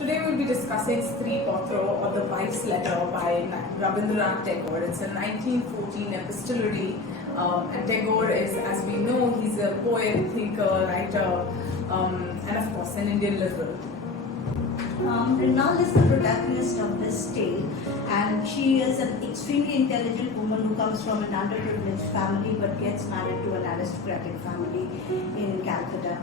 Today we'll be discussing Streer Potro, or The Wife's Letter by Rabindranath Tagore. It's a 1914 epistolary, and Tagore is, as we know, he's a poet, thinker, writer, and of course an Indian liberal. Mrinal is the protagonist of this tale, and she is an extremely intelligent woman who comes from an underprivileged family but gets married to an aristocratic family in Calcutta.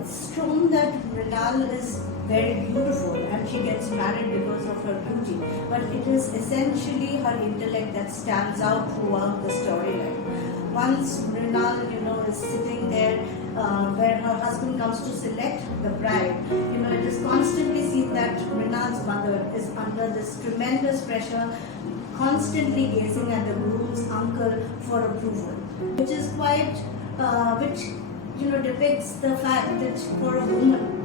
It's shown that Mrinal is very beautiful and she gets married because of her beauty, but it is essentially her intellect that stands out throughout the storyline. Once Mrinal, is sitting there where her husband comes to select the bride, it is constantly seen that Mrinal's mother is under this tremendous pressure, constantly gazing at the groom's uncle for approval, which is quite, which depicts the fact that for a woman,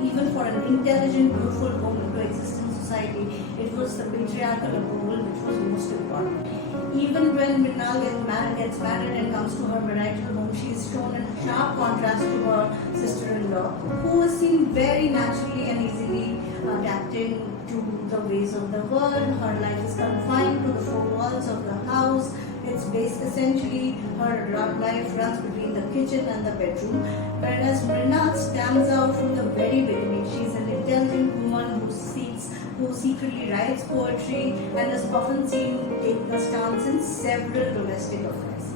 even for an intelligent, beautiful woman to exist in society, it was the patriarchal approval which was most important. Even when Mrinal gets married and comes to her marital home, she is shown in sharp contrast to her sister-in-law, who is seen very naturally and easily adapting to the ways of the world. Her life is confined to the four walls of the house. It's based essentially, her life runs between the kitchen and the bedroom, whereas Mrinal stands out from the very beginning. She's an intelligent woman who secretly writes poetry and is often seen taking a stance in several domestic affairs.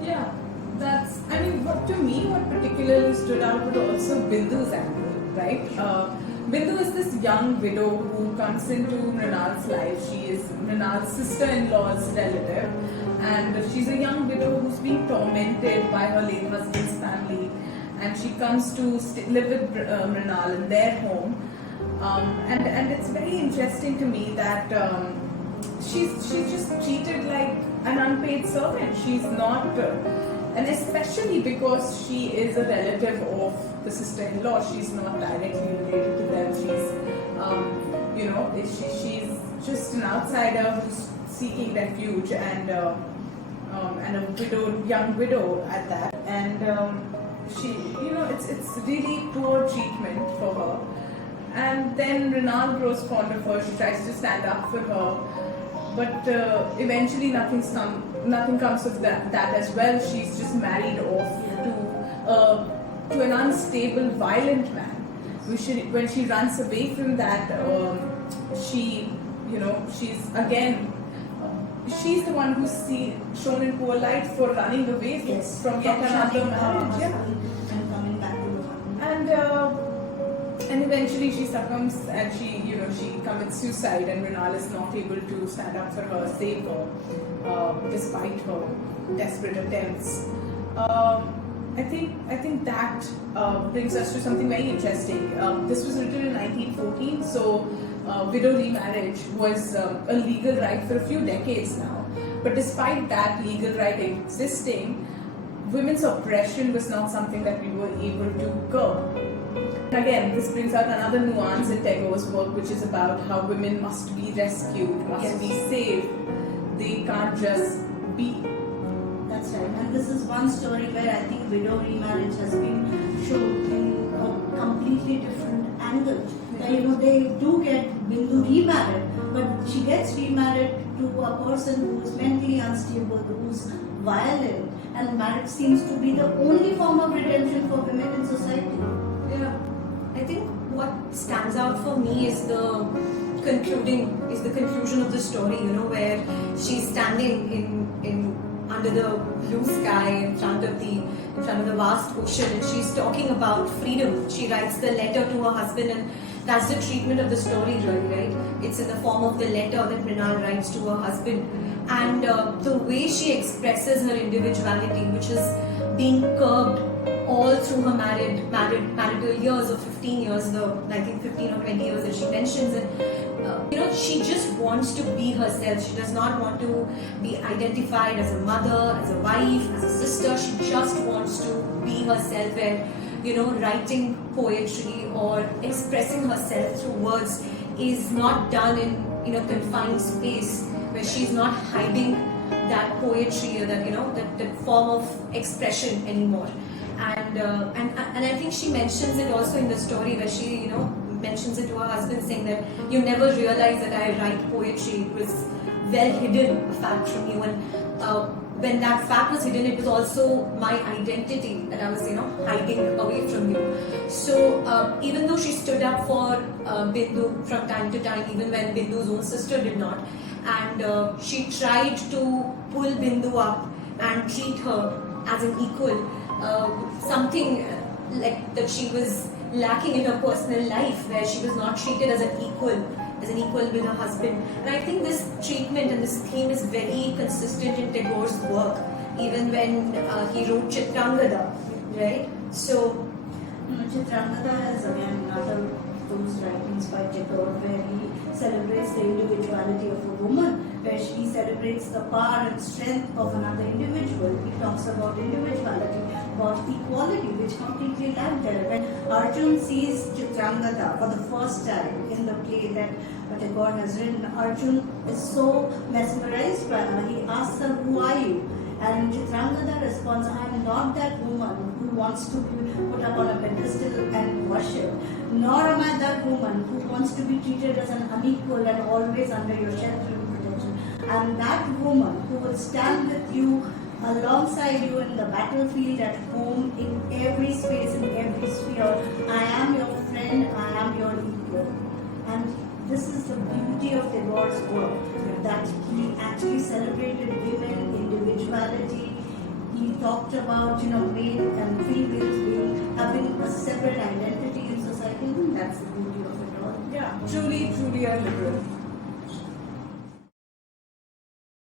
Yeah, to me, what particularly stood out was also Bindu's angle, right? Bindu is this young widow who comes into Mrinal's life. She is Mrinal's sister-in-law's relative, and she's a young widow who's being tormented by her late husband's family, and she comes to live with Mrinal in their home. And it's very interesting to me that she's just treated like an unpaid servant. She's not, and especially because she is a relative of the sister-in-law, she's not directly related to them. She's just an outsider who's seeking refuge, and a young widow at that. And it's really poor treatment for her. And then Mrinal grows fond of her. She tries to stand up for her, but eventually nothing comes of that as well. She's just married off to an unstable, violent man. When she runs away from that, she's the one who's shown in poor light for running away from yet another marriage. And coming back to the home. And eventually she succumbs and she commits suicide, and Mrinal is not able to stand up for her, save her, despite her desperate attempts. I think that brings us to something very interesting. This was written in 1914, so widow remarriage was a legal right for a few decades now. But despite that legal right existing, women's oppression was not something that we were able to curb. Again, this brings out another nuance in Tagore's work, which is about how women must be rescued, must be saved. They can't just be. That's right. And this is one story where I think widow remarriage has been shown in a completely different angle. They do get Bindu remarried, but she gets remarried to a person who is mentally unstable, who's violent, and marriage seems to be the only form of redemption for women in society. Yeah, I think what stands out for me is the conclusion of the story. Where she's standing in under the blue sky in front of the vast ocean, and she's talking about freedom. She writes the letter to her husband, and that's the treatment of the story, really, right? It's in the form of the letter that Mrinal writes to her husband, and the way she expresses her individuality, which is being curbed all through her marital years of 15 years, I think 15 or 20 years that she mentions, and she just wants to be herself. She does not want to be identified as a mother, as a wife, as a sister. She just wants to be herself, and writing poetry or expressing herself through words is not done in a confined space where she's not hiding that poetry or that form of expression anymore. And I think she mentions it also in the story where she mentions it to her husband, saying that you never realize that I write poetry. It was well hidden, a fact from you, and when that fact was hidden, it was also my identity that I was, hiding away from you. So even though she stood up for Bindu from time to time, even when Bindu's own sister did not, and she tried to pull Bindu up and treat her as an equal, something like that she was lacking in her personal life, where she was not treated as an equal with her husband. And I think this treatment and this theme is very consistent in Tagore's work, even when he wrote Chitrangada, right? So Chitrangada is again another of those writings by Tagore where he celebrates the individuality of a woman, where she celebrates the power and strength of another individual. He talks about individuality, about equality, which completely lacked there. When Arjun sees Chitrangada for the first time in the play that Tagore has written, Arjun is so mesmerized by her. He asks her, "Who are you?" And Chitrangada responds, "I am not that woman who wants to be put up on a pedestal and worshipped, nor am I that woman who wants to be treated as an unequal and always under your shelter and protection. I am that woman who will stand with you, alongside you in the battlefield, at home, in every space, in every sphere. I am your friend, I am your equal." And this is the beauty of Tagore's work, that he actually celebrated women, individuality. He talked about, male and females having a separate identity in society, and that's the beauty of it all. Yeah, truly, truly a liberal.